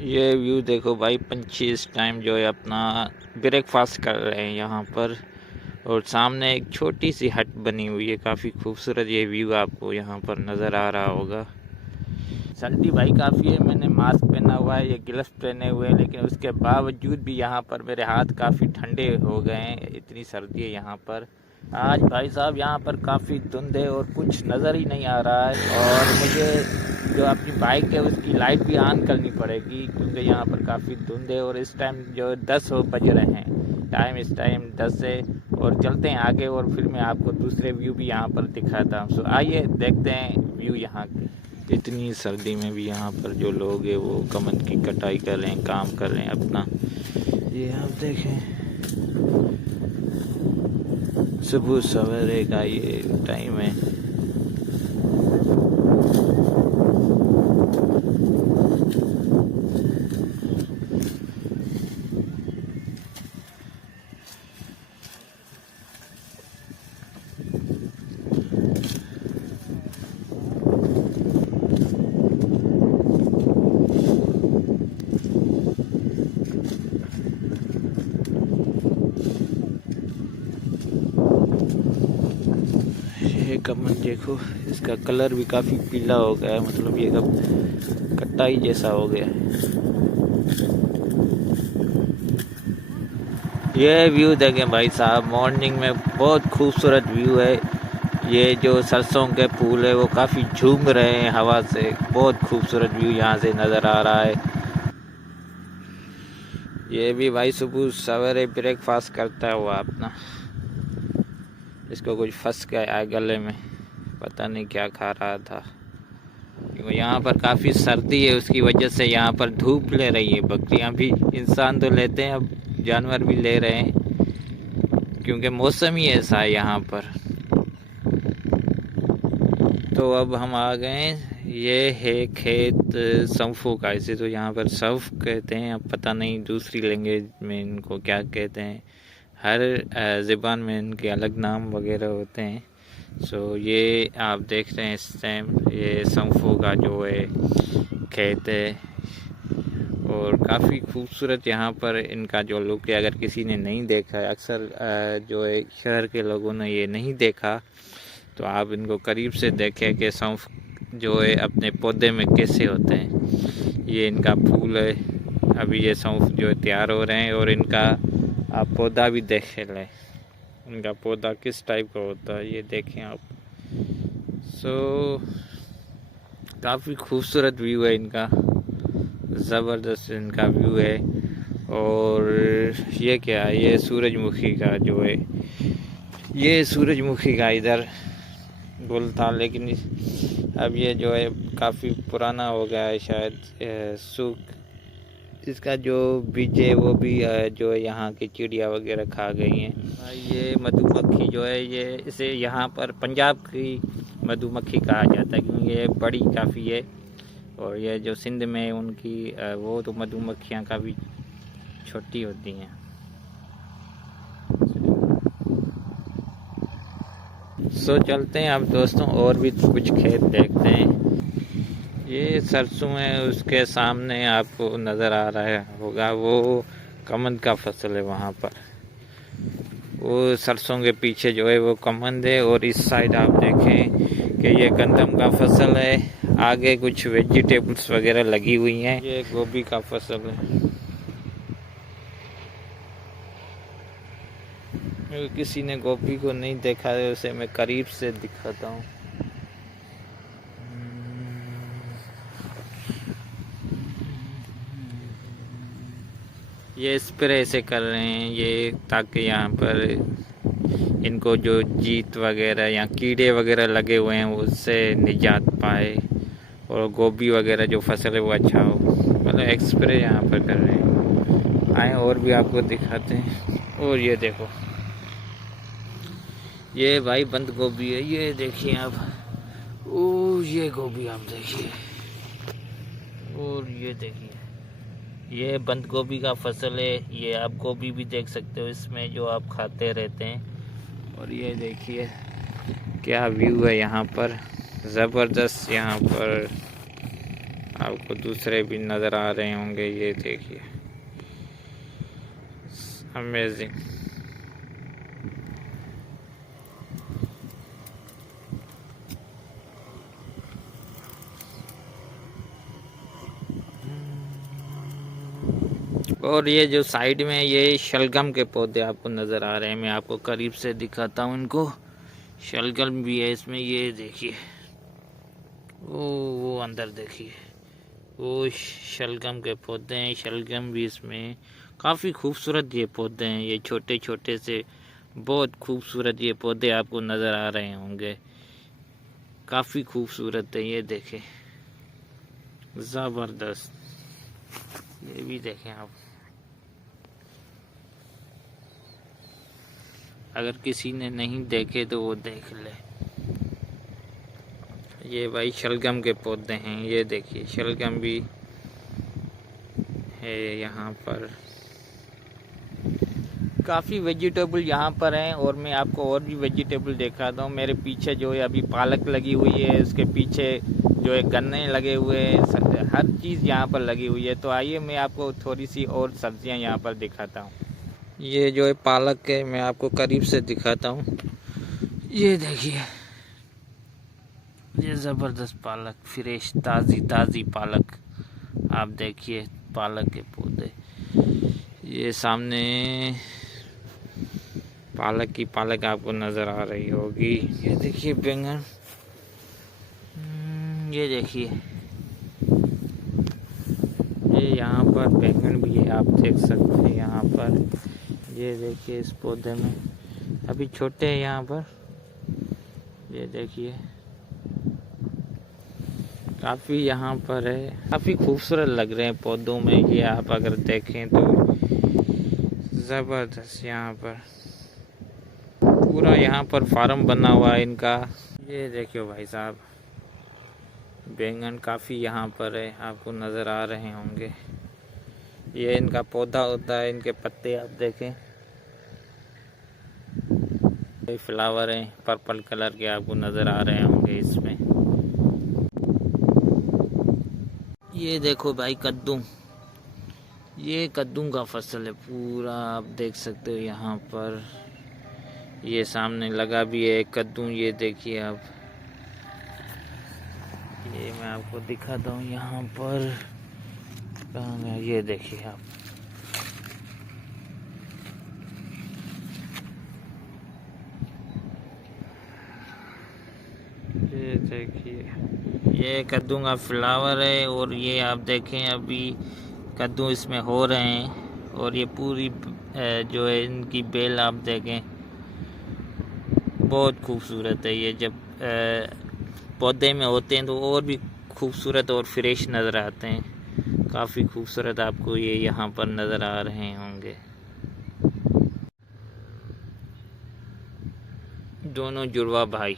ये व्यू देखो भाई, पंछी इस टाइम जो है अपना ब्रेकफास्ट कर रहे हैं यहाँ पर। और सामने एक छोटी सी हट बनी हुई है, काफ़ी खूबसूरत ये व्यू आपको यहाँ पर नज़र आ रहा होगा। सर्दी भाई काफ़ी है, मैंने मास्क पहना हुआ है, ये ग्लव्स पहने हुए हैं, लेकिन उसके बावजूद भी यहाँ पर मेरे हाथ काफ़ी ठंडे हो गए हैं, इतनी सर्दी है यहाँ पर। आज भाई साहब यहाँ पर काफ़ी धुंध है और कुछ नज़र ही नहीं आ रहा है। और मुझे जो अपनी बाइक है उसकी लाइट भी ऑन करनी पड़ेगी, क्योंकि यहाँ पर काफ़ी धुंध है। और इस टाइम जो 10 बज रहे हैं, टाइम इस टाइम 10 है। और चलते हैं आगे और फिर मैं आपको दूसरे व्यू भी यहाँ पर दिखाता हूँ। सो आइए देखते हैं व्यू यहाँ के। इतनी सर्दी में भी यहाँ पर जो लोग हैं वो कमल की कटाई कर रहे हैं, काम कर रहे हैं अपना। ये आप देखें, सुबह सवेरे का ये टाइम है। ये कमल देखो, इसका कलर भी काफ़ी पीला हो गया है, मतलब ये कब कटाई जैसा हो गया है। ये व्यू देखें भाई साहब, मॉर्निंग में बहुत खूबसूरत व्यू है। ये जो सरसों के फूल है वो काफ़ी झूम रहे हैं हवा से, बहुत खूबसूरत व्यू यहाँ से नज़र आ रहा है। ये भी भाई सुबह सवेरे ब्रेकफास्ट करता हुआ अपना, इसको कुछ फंस गया गले में, पता नहीं क्या खा रहा था। क्योंकि यहाँ पर काफ़ी सर्दी है, उसकी वजह से यहाँ पर धूप ले रही है बकरियाँ भी। इंसान तो लेते हैं, अब जानवर भी ले रहे हैं, क्योंकि मौसम ही ऐसा है यहाँ पर। तो अब हम आ गए, ये है खेत सौंफों का, इसे तो यहाँ पर सौंफ कहते हैं, अब पता नहीं दूसरी लैंग्वेज में इनको क्या कहते हैं। हर ज़बान में इनके अलग नाम वगैरह होते हैं। सो ये आप देख रहे हैं इस टाइम, ये सौंफों का जो है खेत है। और काफ़ी खूबसूरत यहाँ पर इनका जो लुक है, अगर किसी ने नहीं देखा है, अक्सर जो है शहर के लोगों ने ये नहीं देखा, तो आप इनको करीब से देखें कि सौंफ जो है अपने पौधे में कैसे होते हैं। ये इनका फूल है, अभी ये सौंफ जो है तैयार हो रहे हैं। और इनका आप पौधा भी देख लें, इनका पौधा किस टाइप का होता है, ये देखें आप। सो काफ़ी खूबसूरत व्यू है इनका, ज़बरदस्त इनका व्यू है। और ये क्या है, ये सूरजमुखी का जो है, ये सूरजमुखी का इधर गुल था, लेकिन अब ये जो है काफ़ी पुराना हो गया है, शायद सूख, इसका जो बीज है वो भी जो है यहाँ की चिड़िया वगैरह खा गई हैं। ये मधुमक्खी जो है, ये इसे यहाँ पर पंजाब की मधुमक्खी कहा जाता है, क्योंकि ये बड़ी काफ़ी है। और ये जो सिंध में उनकी वो तो मधुमक्खियाँ काफ़ी छोटी होती हैं। सो चलते हैं अब दोस्तों, और भी कुछ खेत देखते हैं। ये सरसों है, उसके सामने आपको नज़र आ रहा है होगा वो कमंद का फसल है वहाँ पर। वो सरसों के पीछे जो है वो कमंद है। और इस साइड आप देखें कि ये गंदम का फसल है, आगे कुछ वेजिटेबल्स वगैरह लगी हुई हैं। ये गोभी का फसल है। किसी ने गोभी को नहीं देखा है, उसे मैं करीब से दिखाता हूँ। ये स्प्रे से कर रहे हैं ये, ताकि यहाँ पर इनको जो जीत वगैरह या कीड़े वगैरह लगे हुए हैं उससे निजात पाए, और गोभी वगैरह जो फसल है वो अच्छा हो, मतलब एक स्प्रे यहाँ पर कर रहे हैं। आए और भी आपको दिखाते हैं। और ये देखो, ये भाई बंद गोभी है, ये देखिए आप। ओ ये गोभी आप देखिए, और ये देखिए, ये बंद गोभी का फसल है। ये आप गोभी भी देख सकते हो इसमें, जो आप खाते रहते हैं। और ये देखिए क्या व्यू है यहाँ पर, ज़बरदस्त। यहाँ पर आपको दूसरे भी नज़र आ रहे होंगे। ये देखिए, अमेजिंग। और ये जो साइड में ये शलगम के पौधे आपको नज़र आ रहे हैं, मैं आपको करीब से दिखाता हूँ इनको। शलगम भी है इसमें, ये देखिए। वो अंदर देखिए, वो शलगम के पौधे हैं। शलगम भी इसमें काफ़ी खूबसूरत ये पौधे हैं। ये छोटे छोटे से बहुत खूबसूरत ये पौधे आपको नज़र आ रहे होंगे। काफ़ी खूबसूरत है, ये देखें, ज़बरदस्त। ये भी देखें आप, अगर किसी ने नहीं देखे तो वो देख ले। ये भाई शलगम के पौधे हैं, ये देखिए, शलगम भी है यहाँ पर। काफ़ी वेजिटेबल यहाँ पर हैं, और मैं आपको और भी वेजिटेबल दिखाता हूँ। मेरे पीछे जो है अभी पालक लगी हुई है, उसके पीछे जो है गन्ने लगे हुए हैं, हर चीज़ यहाँ पर लगी हुई है। तो आइए मैं आपको थोड़ी सी और सब्जियाँ यहाँ पर दिखाता हूँ। ये जो है पालक है, मैं आपको करीब से दिखाता हूँ। ये देखिए, ये ज़बरदस्त पालक, फ्रेश ताज़ी पालक। आप देखिए पालक के पौधे, ये सामने पालक आपको नज़र आ रही होगी। ये देखिए बैंगन, ये देखिए, ये यहाँ पर बैंगन भी है, आप देख सकते हैं यहाँ पर। ये देखिए, इस पौधे में अभी छोटे हैं यहाँ पर। ये देखिए, काफ़ी यहाँ पर है, काफ़ी खूबसूरत लग रहे हैं पौधों में। ये आप अगर देखें तो ज़बरदस्त, यहाँ पर पूरा यहाँ पर फार्म बना हुआ है इनका। ये देखियो भाई साहब, बैंगन काफ़ी यहाँ पर है, आपको नज़र आ रहे होंगे। ये इनका पौधा होता है, इनके पत्ते आप देखें, ये फ्लावर हैं पर्पल कलर के, आपको नज़र आ रहे होंगे इसमें। ये देखो भाई कद्दू, ये कद्दू का फसल है पूरा, आप देख सकते हो यहाँ पर। ये सामने लगा भी है कद्दू, ये देखिए आप। ये मैं आपको दिखाता हूँ यहाँ पर, कहाँ है, ये देखिए आप। ये देखिए, ये कद्दू का फ्लावर है, और ये आप देखें अभी कद्दू इसमें हो रहे हैं। और ये पूरी जो है इनकी बेल आप देखें, बहुत खूबसूरत है। ये जब पौधे में होते हैं तो और भी खूबसूरत और फ्रेश नज़र आते हैं। काफ़ी खूबसूरत आपको ये यहाँ पर नज़र आ रहे होंगे। दोनों जुड़वा भाई।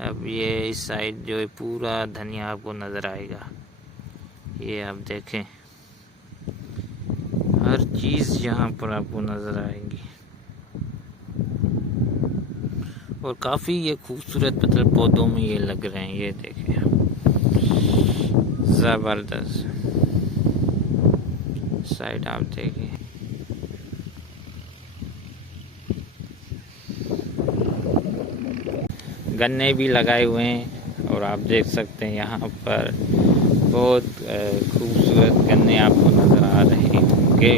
अब ये इस साइड जो है पूरा धनिया आपको नज़र आएगा। ये आप देखें, हर चीज़ यहाँ पर आपको नज़र आएगी। और काफ़ी ये खूबसूरत मतलब पौधों में ये लग रहे हैं, ये देखें ज़बरदस्त। साइड आप देखें, गन्ने भी लगाए हुए हैं, और आप देख सकते हैं यहाँ पर बहुत खूबसूरत गन्ने आपको नज़र आ रहे होंगे।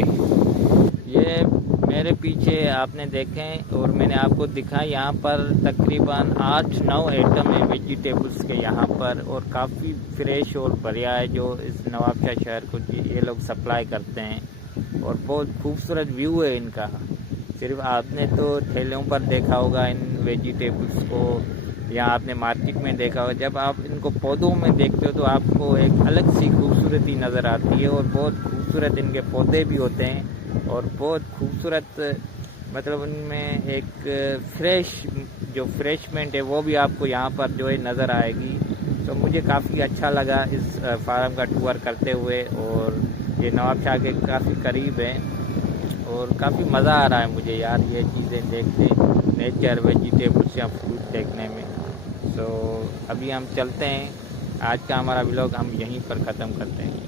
ये मेरे पीछे आपने देखें और मैंने आपको दिखा, यहाँ पर तकरीबन 8-9 आइटम है वेजिटेबल्स के यहाँ पर, और काफ़ी फ्रेश और बढ़िया है जो इस नवाबशाह शहर को ये लोग सप्लाई करते हैं। और बहुत खूबसूरत व्यू है इनका। सिर्फ आपने तो ठेलों पर देखा होगा इन वेजिटेबल्स को, या आपने मार्केट में देखा होगा। जब आप इनको पौधों में देखते हो तो आपको एक अलग सी खूबसूरती नज़र आती है। और बहुत खूबसूरत इनके पौधे भी होते हैं, और बहुत खूबसूरत मतलब उनमें एक फ्रेश जो फ्रेशमेंट है वो भी आपको यहाँ पर जो है नज़र आएगी। तो मुझे काफ़ी अच्छा लगा इस फार्म का टूर करते हुए, और ये नवाबशाह के काफ़ी करीब है, और काफ़ी मज़ा आ रहा है मुझे यार ये चीज़ें देखते, नेचर, वेजिटेबल्स या फ्रूट देखने में। तो अभी हम चलते हैं। आज का हमारा व्लॉग हम यहीं पर ख़त्म करते हैं।